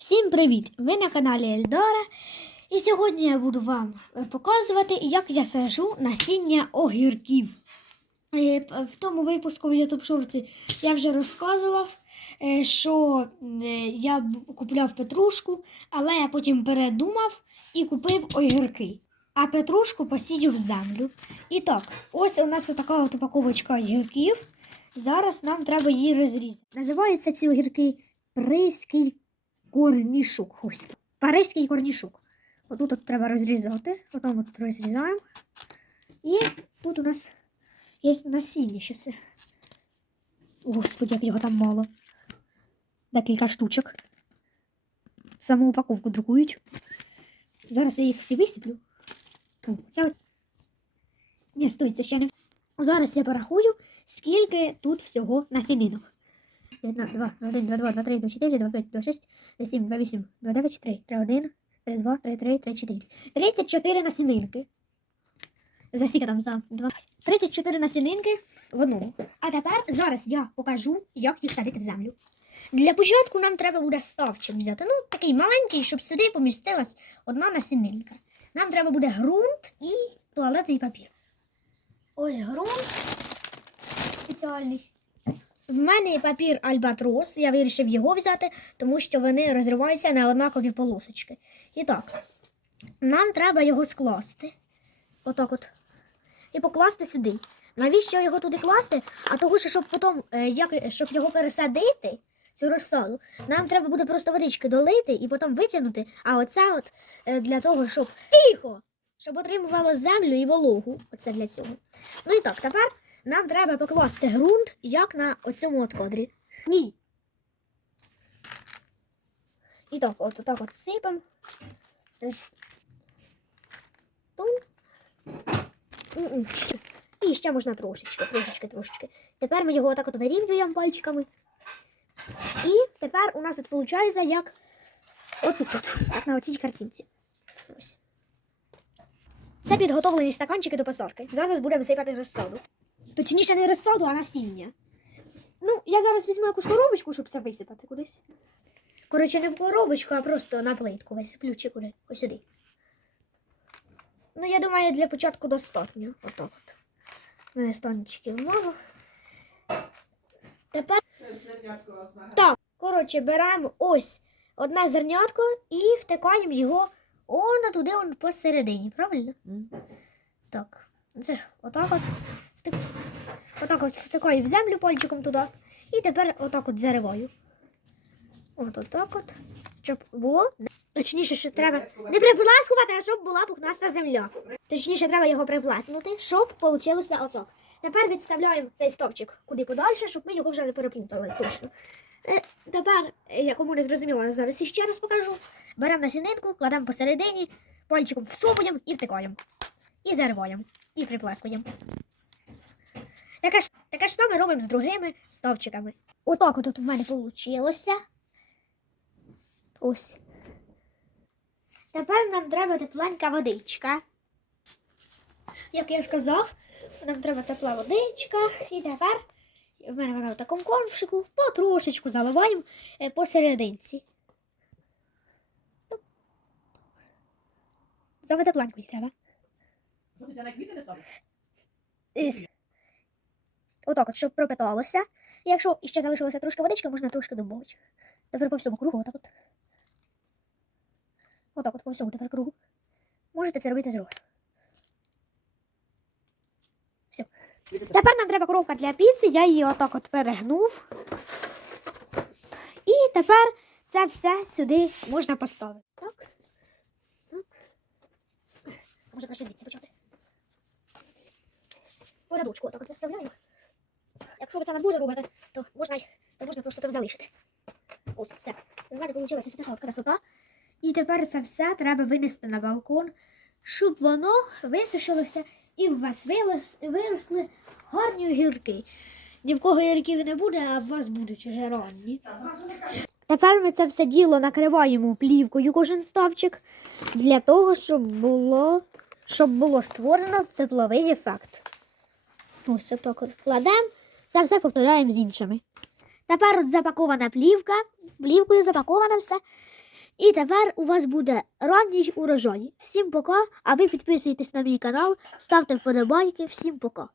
Всім привіт! Ви на каналі Ельдора. І сьогодні я буду вам показувати, як я сажу насіння огірків. Е, В тому випуску в YouTube шорці я вже розказував, е, що е, я купляв петрушку, але я потім передумав і купив огірки. А петрушку посію в землю. І так, ось у нас така от упаковочка огірків. Зараз нам треба її розрізати. Називаються ці огірки Прийський корнішок. Ось. Паризький корнішок. Отут от треба розрізати. Потім тут розрізаємо. І тут у нас є насіння ще. Господи, як його там мало. Декілька штучок. Саму упаковку друкують. Зараз я їх всі висиплю. О, Це от... Ні, стой, це ще не. Зараз я порахую, скільки тут всього насінинок. 19, 2, 1, 2, 2, 2, 3, 2, 4, 2, 5, 2, 6, 2, 7, 2, 8, 2, 9, 3, 3, 1, 3, 2, 3, 3, 3, 4. 34 насінинки. За скільки там за 2? 34 насінинки в одному. А тепер зараз я покажу, як їх садити в землю. Для початку нам треба буде ставчик взяти. Ну, такий маленький, щоб сюди помістилась одна насінинка. Нам треба буде ґрунт і туалетний папір. Ось ґрунт спеціальний. В мене є папір Альбатрос, я вирішив його взяти, тому що вони розриваються на однакові полосочки. І так, нам треба його скласти. Отак от. І покласти сюди. Навіщо його туди класти? А того, що щоб потім, е, як, щоб його пересадити, цю розсаду, нам треба буде просто водички долити і потім витягнути. А оце от е, для того, щоб. Тихо! Щоб отримувало землю і вологу. Оце для цього. Ну і так, тепер нам треба покласти ґрунт, як на оцьому от кадрі. Ні. І так, от так от ще. І ще можна трошечки, трошечки, трошечки. Тепер ми його отак от вирівнюємо пальчиками. І тепер у нас от виходить як отут, от, як на оцій картинці. Ось. Це підготовлені стаканчики до посадки. Зараз будемо сипати розсаду. Точніше, не розсаду, а насіння. Ну, я зараз візьму якусь коробочку, щоб це висипати кудись. Коротше, не в коробочку, а просто на плитку висиплю чи куди. Ось сюди. Ну, я думаю, для початку достатньо. Отак от. У мене станчиків мало. Тепер. Так, коротше, беремо ось одне зернятко і втикаємо його он туди он посередині, правильно? Так. Це отак от. Втик... Отак от втикаю в землю пальчиком туди. І тепер отак от зариваю. От отак от. Щоб було. Точніше, що треба не припласкувати, а щоб була пухнаста земля. Точніше, треба його припласнути, щоб вийшло отак. Тепер відставляємо цей стовпчик куди подальше, щоб ми його вже не переплутали точно. Е, тепер, я кому не зрозуміло, зараз іще раз покажу. Беремо насінинку, кладемо посередині, пальчиком всовуємо і втикаємо. І зариваємо. І приплескуємо. Таке ж, таке ж саме робимо з другими ставчиками. Отак от в мене вийшло. Ось. Тепер нам треба тепленька водичка. Як я сказав, нам треба тепла водичка. І тепер в мене вона в такому конфшику потрошечку заливаємо е, посерединці. Саме тепленьку треба. Із- Отак, от, щоб пропиталося. І якщо іще залишилося трошки водички, можна трошки додати. Тепер по всьому кругу, отак от. Отак от по всьому тепер кругу. Можете це робити зрос. Все. Тепер нам треба коробка для піци, я її отак от перегнув. І тепер це все сюди можна поставити. Так. Так. Може краще звідси почати. По рядочку отак от підставляю. Якщо ви це на дворі робите, то можна, то можна просто це залишити. Ось, все. У мене вийшла така от красота. І тепер це все треба винести на балкон, щоб воно висушилося і у вас виросли гарні огірки. Ні в кого огірків не буде, а в вас будуть вже ранні. Тепер ми це все діло накриваємо плівкою кожен ставчик для того, щоб було, щоб було створено тепловий ефект. Ось отак от кладемо. Це все повторяємо з іншими. Тепер от запакована плівка, плівкою запаковано все. І тепер у вас буде ранній урожай. Всім пока, а ви підписуйтесь на мій канал, ставте вподобайки. Всім пока.